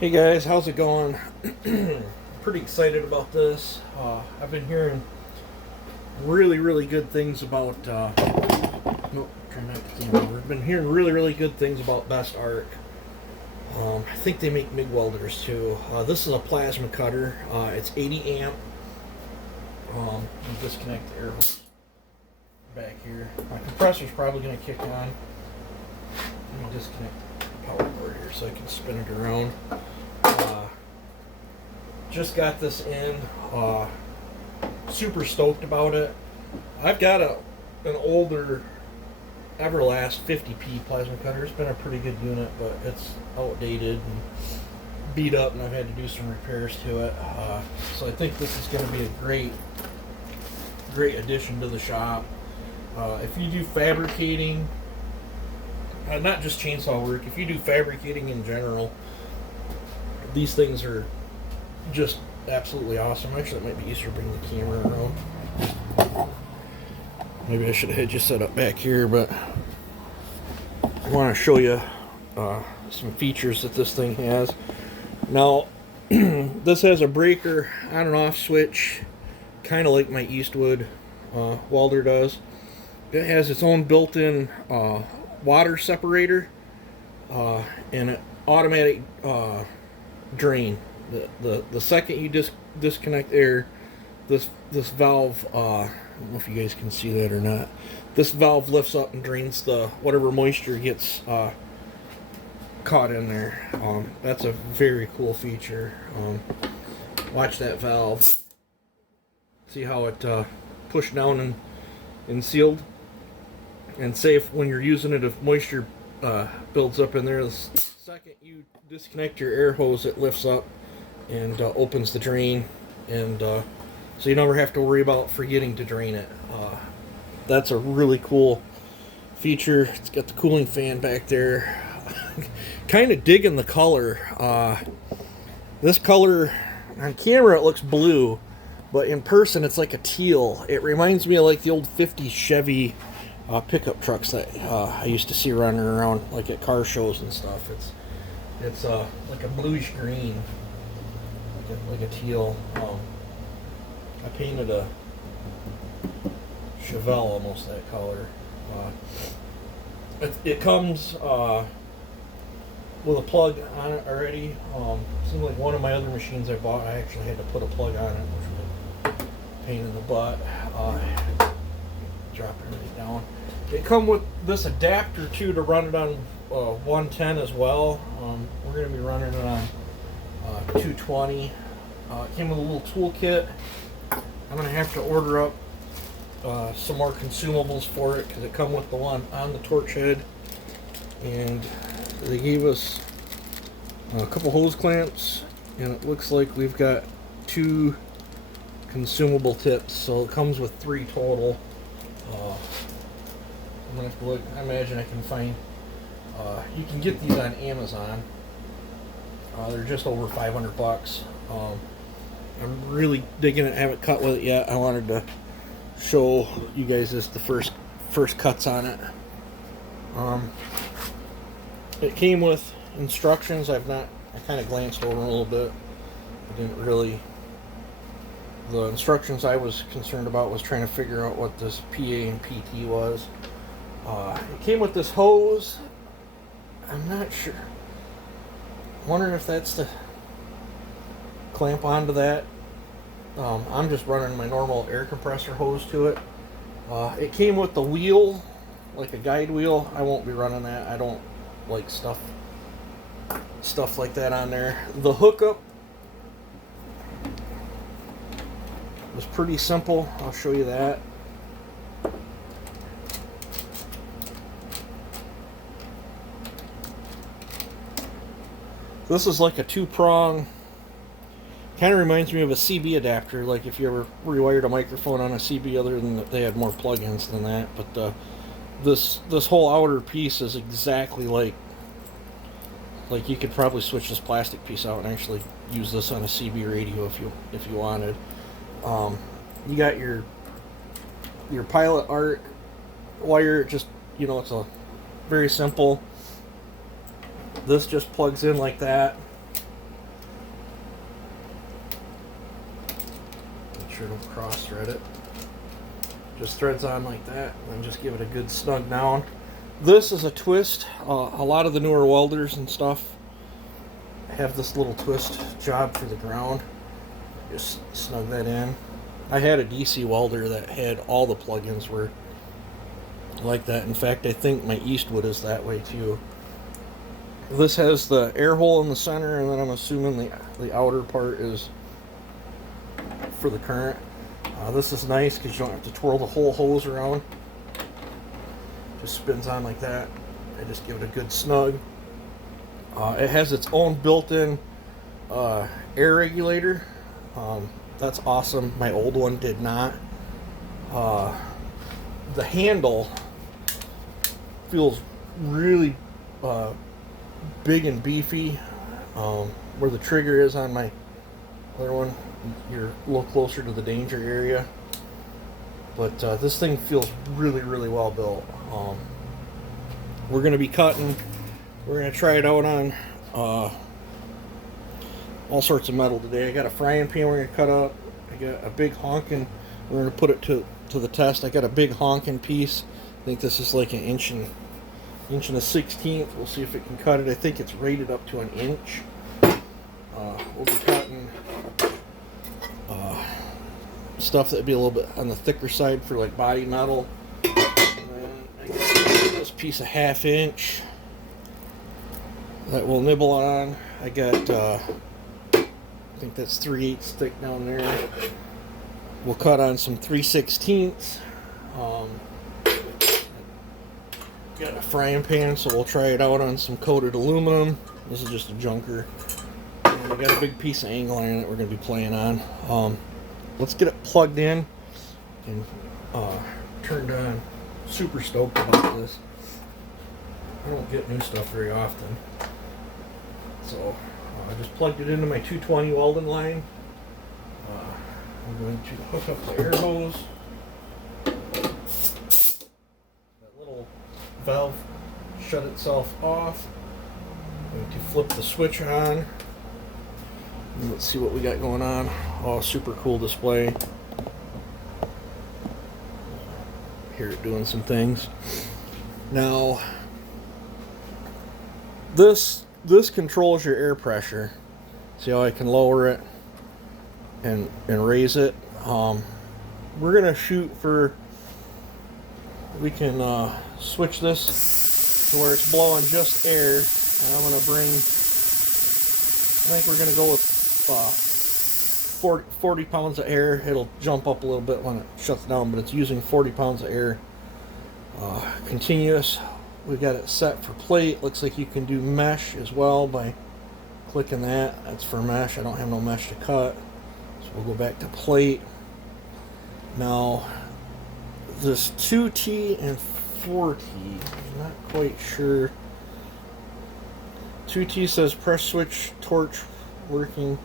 Hey guys, how's it going? Pretty excited about this. I've been hearing really good things about. Nope, turn that camera over. I've been hearing really good things about Bestarc. I think they make MIG welders too. This is a plasma cutter. It's 80 amp. I'll disconnect the air hose back here. My compressor's probably going to kick on. Let me disconnect the power cord here so I can spin it around. Just got this in. Super stoked about it. I've got an older Everlast 50p plasma cutter. It's been a pretty good unit, but it's outdated and beat up, and I've had to do some repairs to it. So I think this is going to be a great addition to the shop. If you do fabricating, not just chainsaw work, if you do fabricating in general, these things are just absolutely awesome. Actually, it might be easier to bring the camera around. Maybe I should have had you set up back here, but I want to show you some features that this thing has. Now, this has a breaker on and off switch, kind of like my Eastwood welder does. It has its own built-in water separator and an automatic drain. The second you disconnect air, this valve, I don't know if you guys can see that or not, this valve lifts up and drains the whatever moisture gets caught in there. That's a very cool feature. Watch that valve. See how it pushed down and sealed? And say when you're using it, if moisture builds up in there, the second you disconnect your air hose, it lifts up and opens the drain, and so you never have to worry about forgetting to drain it. That's a really cool feature. It's got the cooling fan back there. Kind of digging the color. This color on camera it looks blue, but in person it's like a teal. It reminds me of like the old 50s Chevy pickup trucks that I used to see running around like at car shows and stuff. It's like a bluish green, like a teal. I painted a Chevelle almost that color. It comes with a plug on it already. Seems like one of my other machines I bought, I actually had to put a plug on it, which was a pain in the butt. Drop everything down. It comes with this adapter too to run it on 110 as well. We're going to be running it on 220. It came with a little toolkit. I'm going to have to order up some more consumables for it because it comes with the one on the torch head. And they gave us a couple hose clamps, and it looks like we've got 2 consumable tips, so it comes with 3 total. I'm gonna have to look. I imagine I can find. You can get these on Amazon. They're just over $500. I'm really digging it. I haven't cut with it yet. I wanted to show you guys this, the first cuts on it. It came with instructions. I kind of glanced over a little bit. I didn't really. The instructions I was concerned about was trying to figure out what this PA and PT was. It came with this hose. I'm not sure. Wondering if that's to clamp onto that. I'm just running my normal air compressor hose to it. It came with the wheel, like a guide wheel. I won't be running that. I don't like stuff like that on there. The hookup was pretty simple. I'll show you that. This is like a 2-prong. Kind of reminds me of a CB adapter, like if you ever rewired a microphone on a CB, other than that they had more plugins than that. But this whole outer piece is exactly like you could probably switch this plastic piece out and actually use this on a CB radio if you wanted. You got your pilot arc wire. Just, it's a very simple. This just plugs in like that. sure I don't cross thread it. Just threads on like that, and then just give it a good snug down. This is a twist. A lot of the newer welders and stuff have this little twist job for the ground. Just snug that in. I had a DC welder that had all the plugins were like that. In fact, I think my Eastwood is that way too. This has the air hole in the center, and then I'm assuming the outer part is for the current. This is nice because you don't have to twirl the whole hose around. Just spins on like that. I just give it a good snug. It has its own built-in air regulator. That's awesome. My old one did not. The handle feels really big and beefy. Where the trigger is on my other one, you're a little closer to the danger area. But this thing feels really, really well built. We're going to be cutting. We're going to try it out on all sorts of metal today. I got a frying pan we're going to cut up. I got a big honking. We're going to put it to the test. I got a big honking piece. I think this is like an inch and a 16th. We'll see if it can cut it. I think it's rated up to an inch. We'll be cutting stuff that would be a little bit on the thicker side for like body metal. And then I got this piece of 1/2 inch that we'll nibble on. I got I think that's 3/8 thick down there. We'll cut on some 3/16. Got a frying pan, so we'll try it out on some coated aluminum. This is just a junker. And we got a big piece of angle iron that we're going to be playing on. Let's get it plugged in and turned on. Super stoked about this. I don't get new stuff very often. So I just plugged it into my 220 welding line. I'm going to hook up the air hose. That little valve shut itself off. I'm going to flip the switch on. And let's see what we got going on. Oh, super cool display. Hear it doing some things. Now, this controls your air pressure. See how I can lower it and raise it. We're gonna shoot for. We can switch this to where it's blowing just air, and I'm gonna bring. I think we're gonna go with 40 pounds of air. It'll jump up a little bit when it shuts down, but it's using 40 pounds of air. Continuous. We got it set for plate. Looks like you can do mesh as well by clicking that. That's for mesh. I don't have no mesh to cut, so we'll go back to plate. Now this 2T and 4T, I'm not quite sure. 2T says press switch torch working,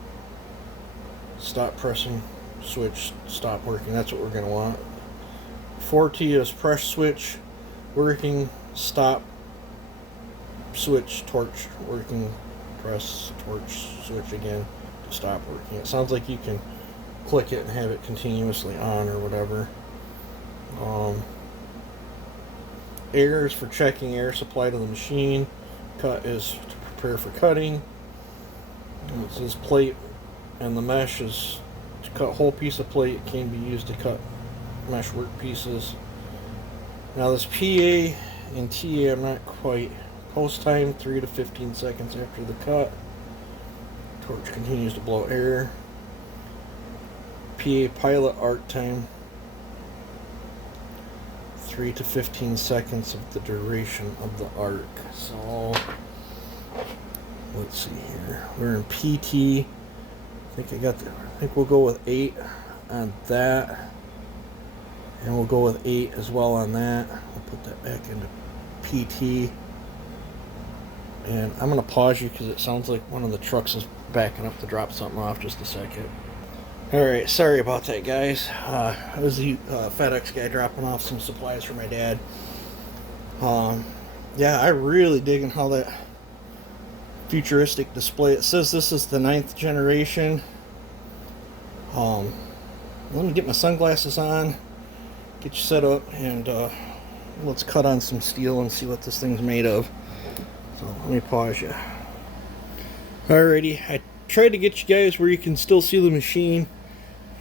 stop pressing switch, stop working. That's what we're going to want. 4T is press switch working, stop switch torch working, press torch switch again to stop working. It sounds like you can click it and have it continuously on or whatever. Air is for checking air supply to the machine. Cut is to prepare for cutting. And it says plate, and the mesh is to cut whole piece of plate. It can be used to cut mesh work pieces. Now this PA and TA, I'm not quite. Post time 3 to 15 seconds after the cut. Torch continues to blow air. PA pilot arc time 3 to 15 seconds of the duration of the arc. So let's see here. We're in PT. I think we'll go with 8 on that, and we'll go with 8 as well on that. I'll put that back into PT, and I'm gonna pause you because it sounds like one of the trucks is backing up to drop something off. Just a second. Alright, sorry about that, guys. I was the FedEx guy dropping off some supplies for my dad. Yeah, I really digging how that futuristic display. It says this is the 9th generation. let me get my sunglasses on, get you set up, and let's cut on some steel and see what this thing's made of. So let me pause you. Alrighty, I tried to get you guys where you can still see the machine,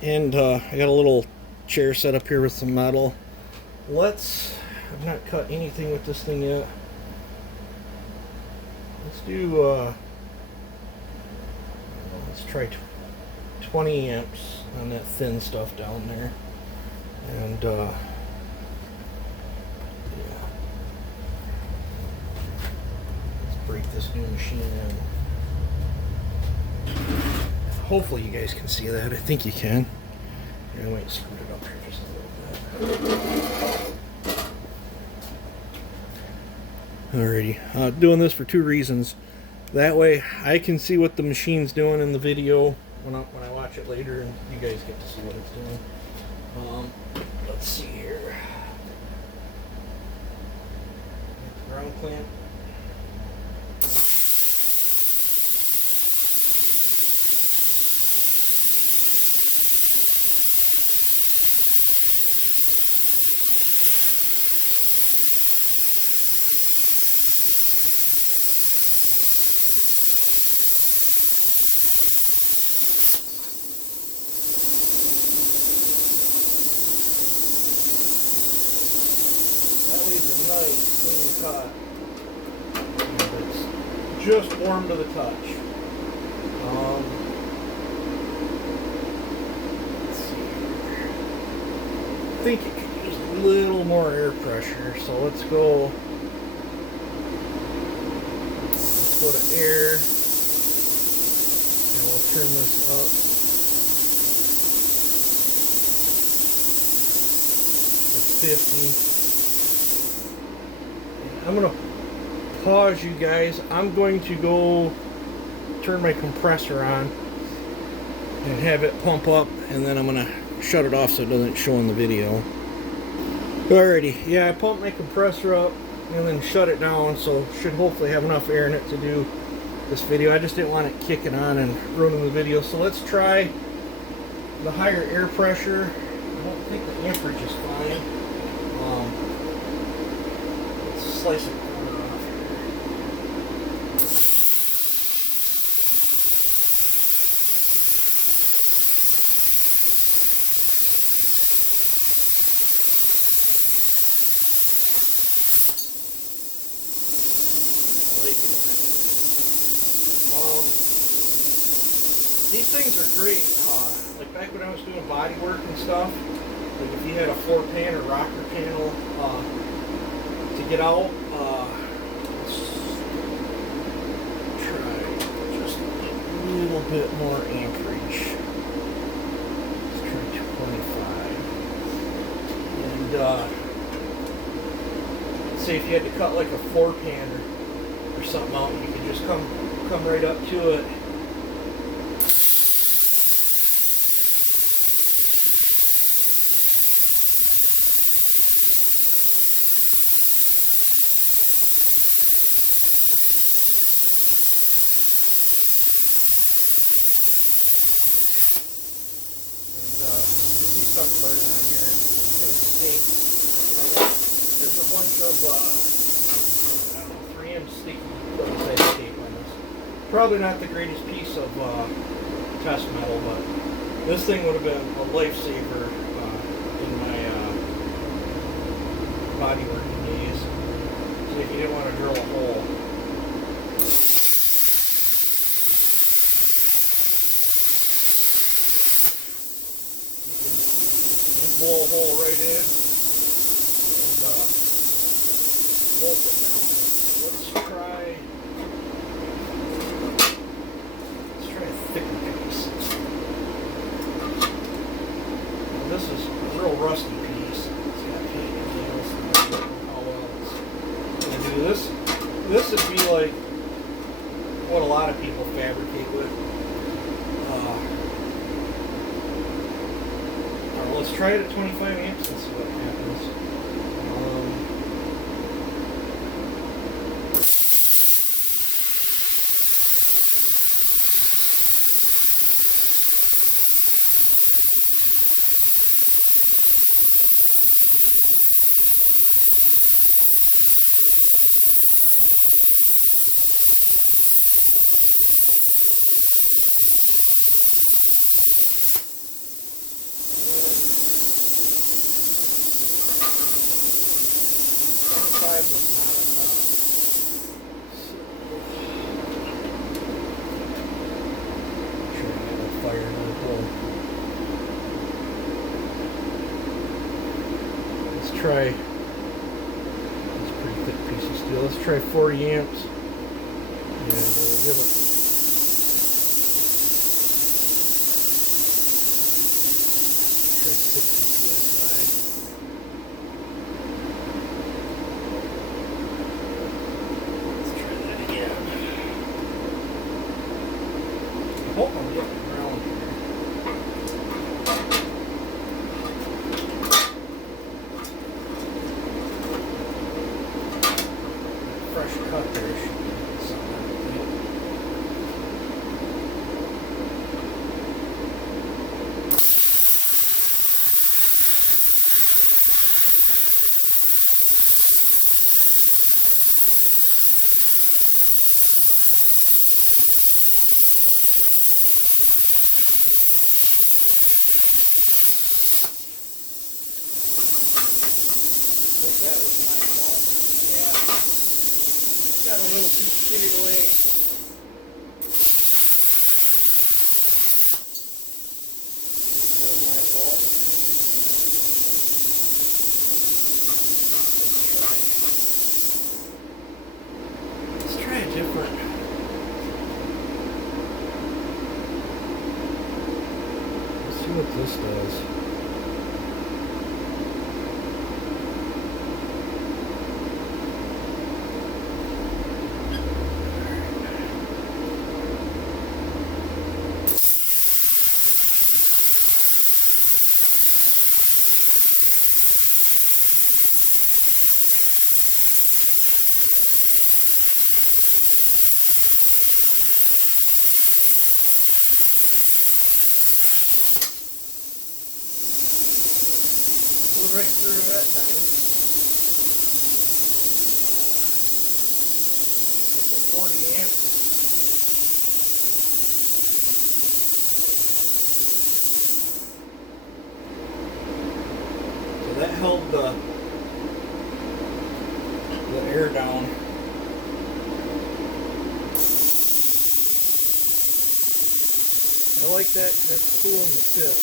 and I got a little chair set up here with some metal. I've not cut anything with this thing yet. Let's do, let's try 20 amps on that thin stuff down there. And, yeah. Let's break this new machine in. Hopefully you guys can see that. I think you can. I might screw it up here just a little bit. Alrighty, doing this for 2 reasons. That way I can see what the machine's doing in the video when I watch it later, and you guys get to see what it's doing. Let's see here. Ground clamp. Leaves a nice clean cut. And it's just warm to the touch. Let's see here. I think it could use a little more air pressure, so let's go to air, and we'll turn this up to 50. I'm going to pause you guys. I'm going to go turn my compressor on and have it pump up, and then I'm going to shut it off so it doesn't show in the video. Alrighty, yeah, I pumped my compressor up and then shut it down, so should hopefully have enough air in it to do this video. I just didn't want it kicking on and ruining the video. So let's try the higher air pressure. I don't think the amperage is fine. Slice a corner off here. I like it. These things are great. Like back when I was doing body work and stuff, like if you had a floor pan or rocker panel, to get out, let's try just a little bit more amperage. Let's try 25. And say if you had to cut like a floor pan or something out, you could just come right up to it. Stuff burning on here. It's gonna stink. There's a bunch of 3M sticky double-sided tape on this. Probably not the greatest piece of test metal, but this thing would have been a lifesaver in my body working days. So if you didn't want to drill a hole. Blow a hole right in and bolt it down. Let's try a thicker piece. Now this is a real rusty piece. It's got paint and nails, and I don't know how well it's going to do this. This would be like what a lot of people fabricate with. Let's try it at 25 amps and see what happens. was not enough. So, try to get the fire in the hole. Let's try, that's a pretty thick piece of steel. Let's try 40 amps. And we'll give it. Try 60 psi. Oh, I'm getting around here. Fresh cut there should be something. I think that was my fault. Yeah. Got a little too skinny away. That was my fault. Let's try a different. Let's see what this does. Right through that time. It's at 40 amps. So that held the air down. I like that because it's cool in the tip.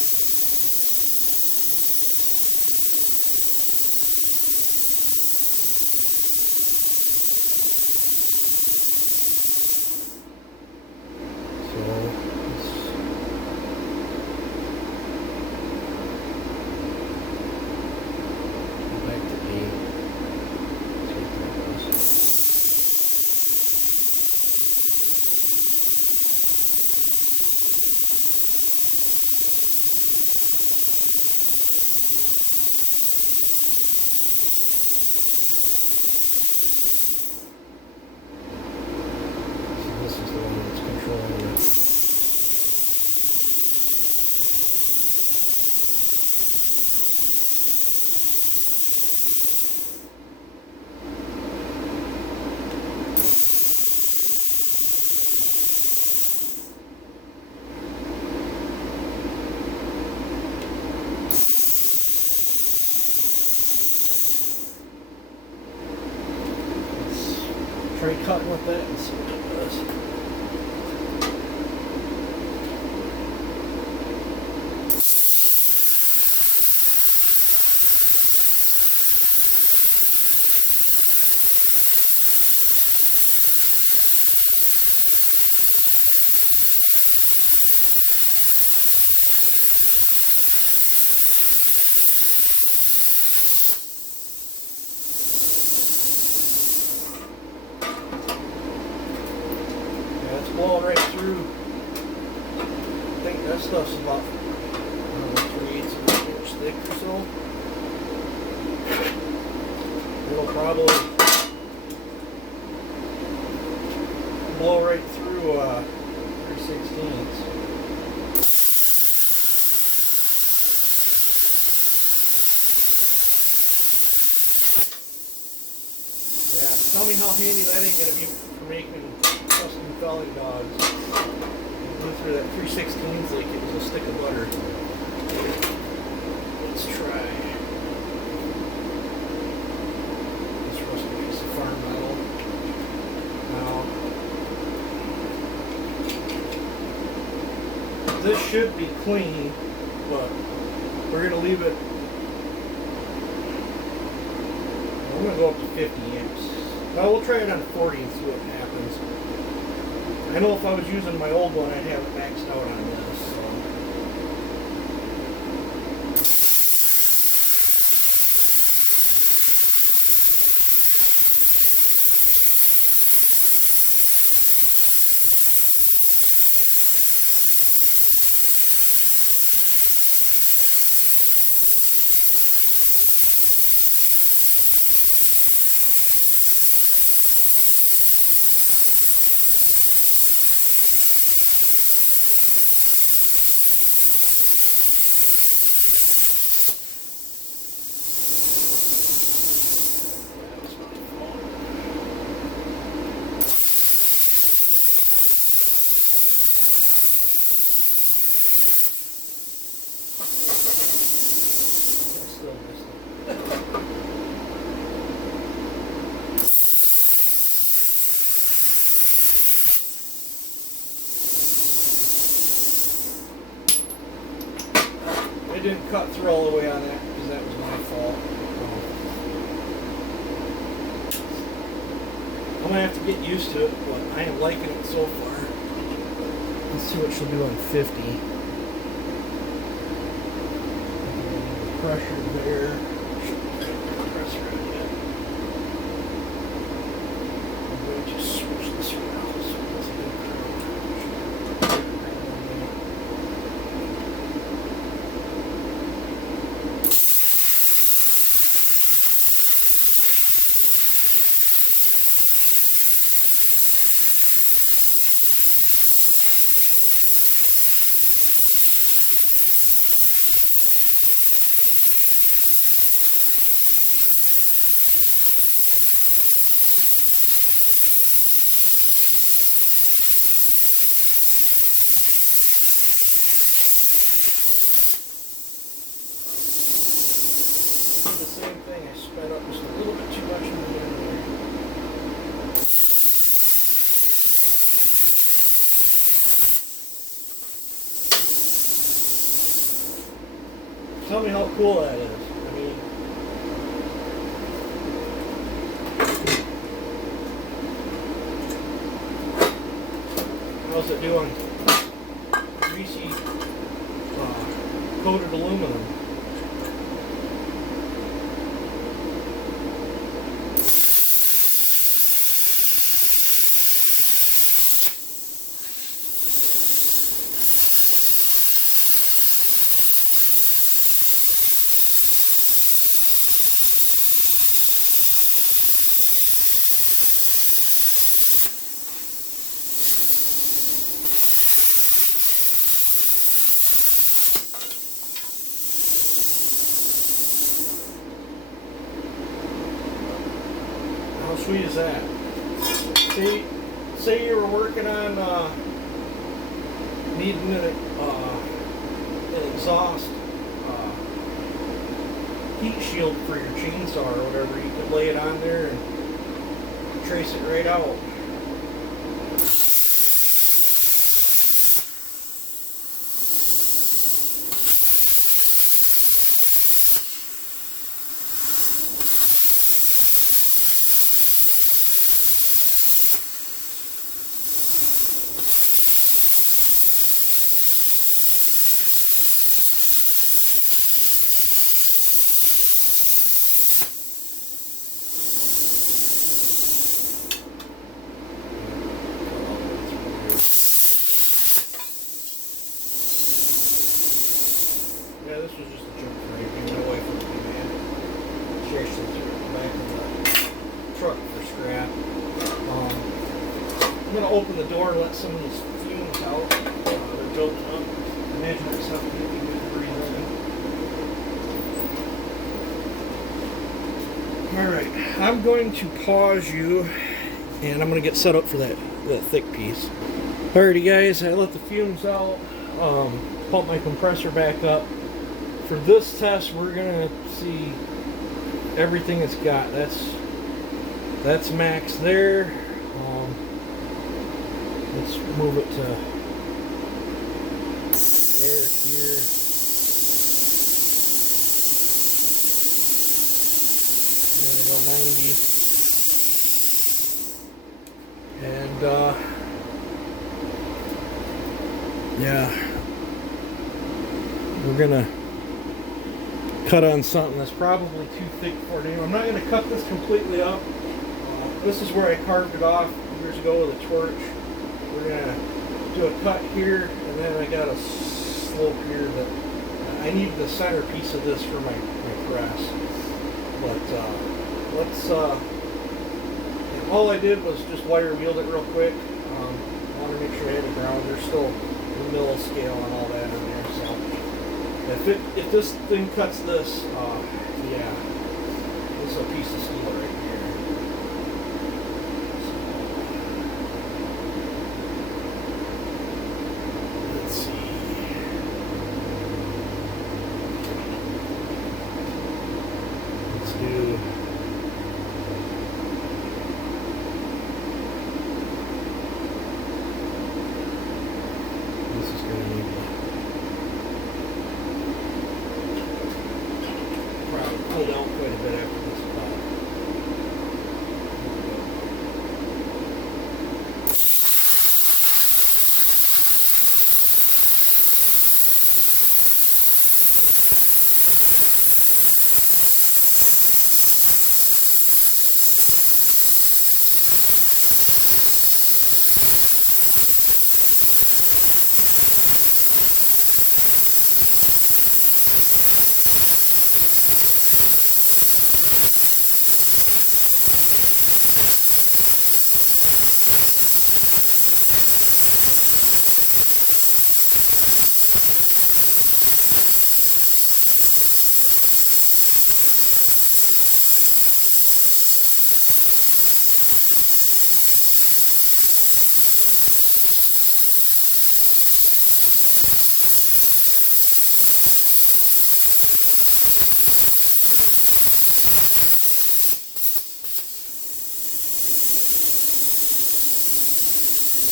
Try cutting with that and see what it does. Blowing right through. I think that stuff's about 3/8 of an inch thick or so. It'll probably blow right through 3/16. Yeah, tell me how handy that ain't gonna be for making custom felling dogs. Went through that 3/16 like it was a stick of butter. Let's try this rusty piece This should be clean, but we're going to leave it. I'm going to go up to 50 amps. Well, we'll try it on 40 and see what happens. I know if I was using my old one, I'd have it maxed out on this. So. I didn't cut through all the way on that because that was my fault. I'm going to have to get used to it, but I am liking it so far. Let's see what she'll do on 50. Pressure there. Pressure on it. I'm going to switch this around so it's a good curve. The same thing, I sped up just a little bit too much in the middle there. Tell me how cool that is. I mean, how's it doing? Greasy coated aluminum. How sweet is that? Say you were working on needing an exhaust heat shield for your chainsaw or whatever. You could lay it on there and trace it right out. Yeah, this was just a junk frame. My wife would be mad. She actually threw it back in the truck for scrap. I'm going to open the door and let some of these fumes out. They're building up. Imagine that's something you can breathe in. Alright, I'm going to pause you and I'm going to get set up for that thick piece. Alrighty guys, I let the fumes out. Pump my compressor back up. For this test, we're gonna see everything it's got. That's max there. Let's move it to 90. And yeah, we're gonna cut on something that's probably too thick for it anymore. I'm not gonna cut this completely up. This is where I carved it off years ago with a torch. We're gonna do a cut here, and then I got a slope here that I need the center piece of this for my press. But let's all I did was just wire wheeled it real quick. I want to make sure I had a ground. There's still the mill scale and all that in there. So if this thing cuts this, yeah, this is a piece of steel right here. Let's see. Let's do. This is going to need probably pull down quite a bit after this spot.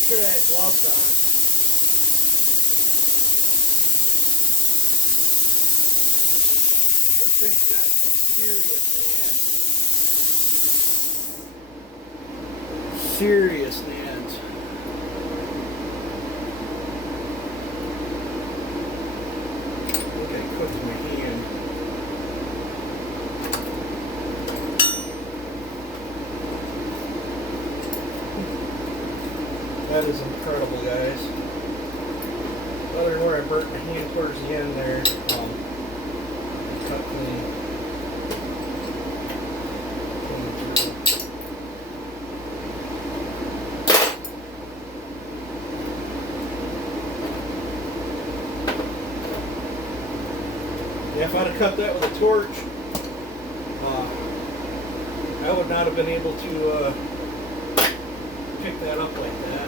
Should have had gloves on. This thing's got some serious nads. I think I cooked my hand. That is incredible, guys. Other than where I burnt my hand towards the end there, cut clean. Yeah, if I'd have cut that with a torch, I would not have been able to pick that up like that.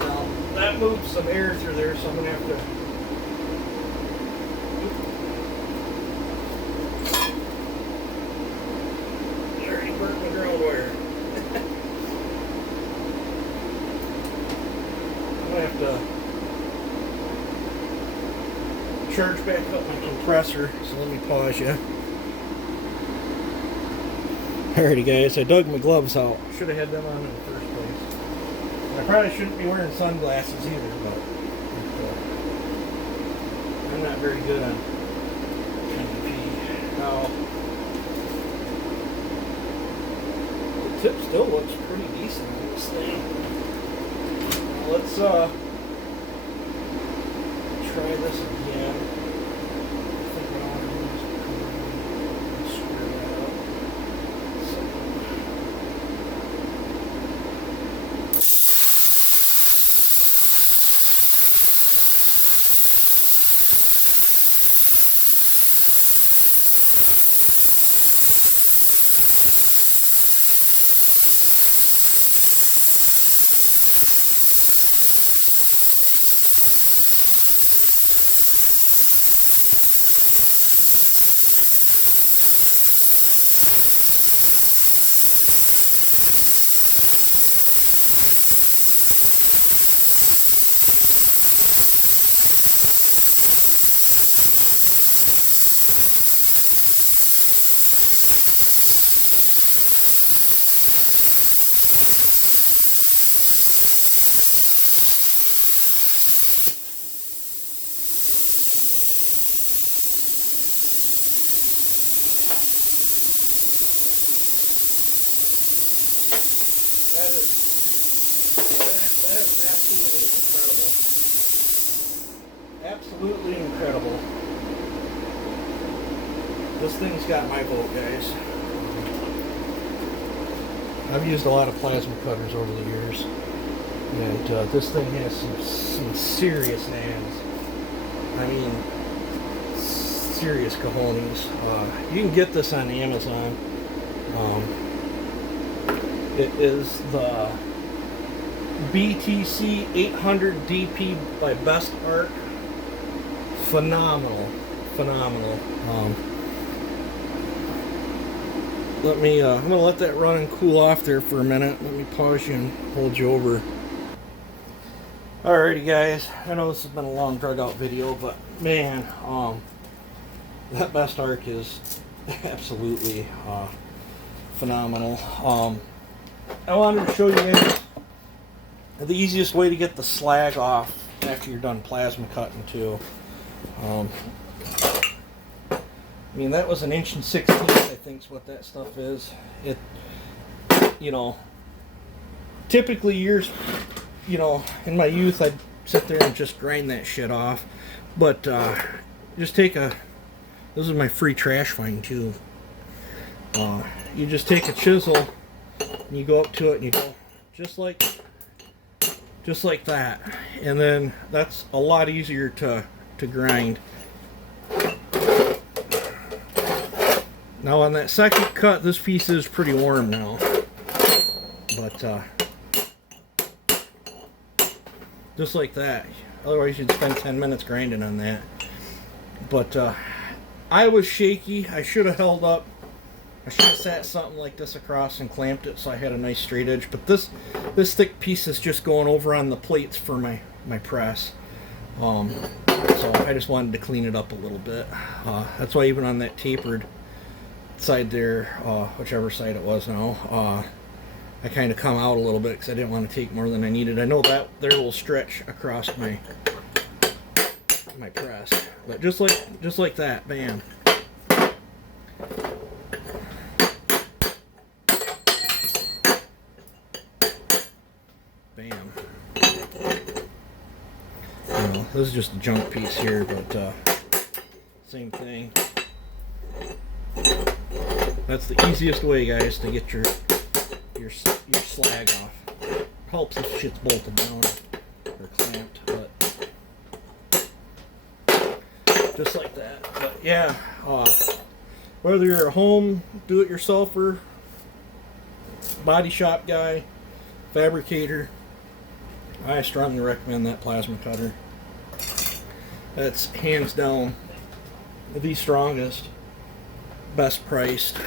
Now, that moved some air through there, so I'm going to have to... I already burnt my ground wire. I'm going to have to charge back up my compressor, so let me pause you. Alrighty guys, I dug my gloves out. Should have had them on in the first place. I probably shouldn't be wearing sunglasses either, but I'm not very good on NDP. Now, the tip still looks pretty decent on this thing. Now let's try this again. Absolutely incredible. This thing's got my vote, guys. I've used a lot of plasma cutters over the years, and this thing has some serious nads. I mean, serious cojones. You can get this on Amazon. It is the btc800dp by Bestarc. Phenomenal. I'm gonna let that run and cool off there for a minute. Let me pause you and hold you over. Alrighty, guys. I know this has been a long, drug out video, but man, that Bestarc is absolutely phenomenal. I wanted to show you guys the easiest way to get the slag off after you're done plasma cutting too. I mean, that was 1 1/16", I think is what that stuff is. It, you know, typically years, you know, in my youth I'd sit there and just grind that shit off. But just take this is my free trash find too. You just take a chisel and you go up to it and you go just like that, and then that's a lot easier to grind. Now on that second cut, this piece is pretty warm now, but just like that. Otherwise you'd spend 10 minutes grinding on that. But I was shaky. I should have held up. I should have sat something like this across and clamped it so I had a nice straight edge. But this thick piece is just going over on the plates for my press. So I just wanted to clean it up a little bit. That's why even on that tapered side there, whichever side it was now, I kind of come out a little bit because I didn't want to take more than I needed. I know that there will stretch across my press, but just like that, bam. Bam. You know, this is just a junk piece here, but same thing. That's the easiest way, guys, to get your slag off. It helps if shit's bolted down or clamped, but just like that. But yeah, whether you're a home do-it-yourselfer, body shop guy, fabricator, I strongly recommend that plasma cutter. That's hands down the strongest, best priced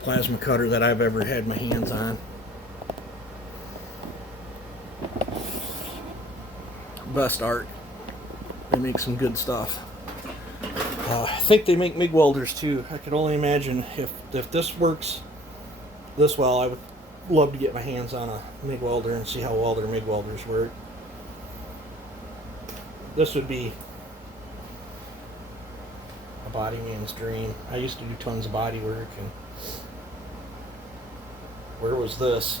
plasma cutter that I've ever had my hands on. Bestarc. They make some good stuff. I think they make MIG welders too. I could only imagine if this works this well, I would love to get my hands on a MIG welder and see how well their MIG welders work. This would be a body man's dream. I used to do tons of body work, and where was this?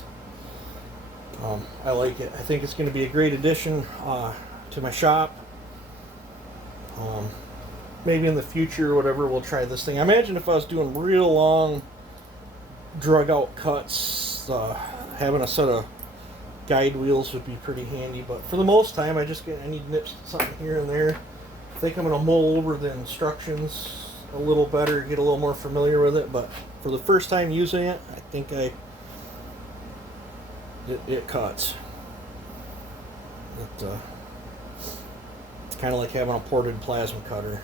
I like it. I think it's going to be a great addition to my shop. Maybe in the future or whatever, we'll try this thing. I imagine if I was doing real long drug out cuts, having a set of guide wheels would be pretty handy, but for the most time I need nips something here and there. I think I'm going to mull over the instructions a little better, get a little more familiar with it, but for the first time using it, I think it cuts. It's kind of like having a ported plasma cutter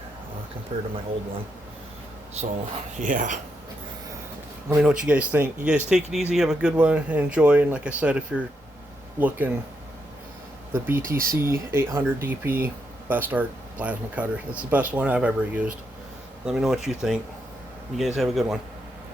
compared to my old one. So yeah, let me know what you guys think. You guys take it easy, have a good one, and enjoy. And like I said, if you're looking, the btc800dp Bestarc plasma cutter, it's the best one I've ever used. Let me know what you think. You guys have a good one.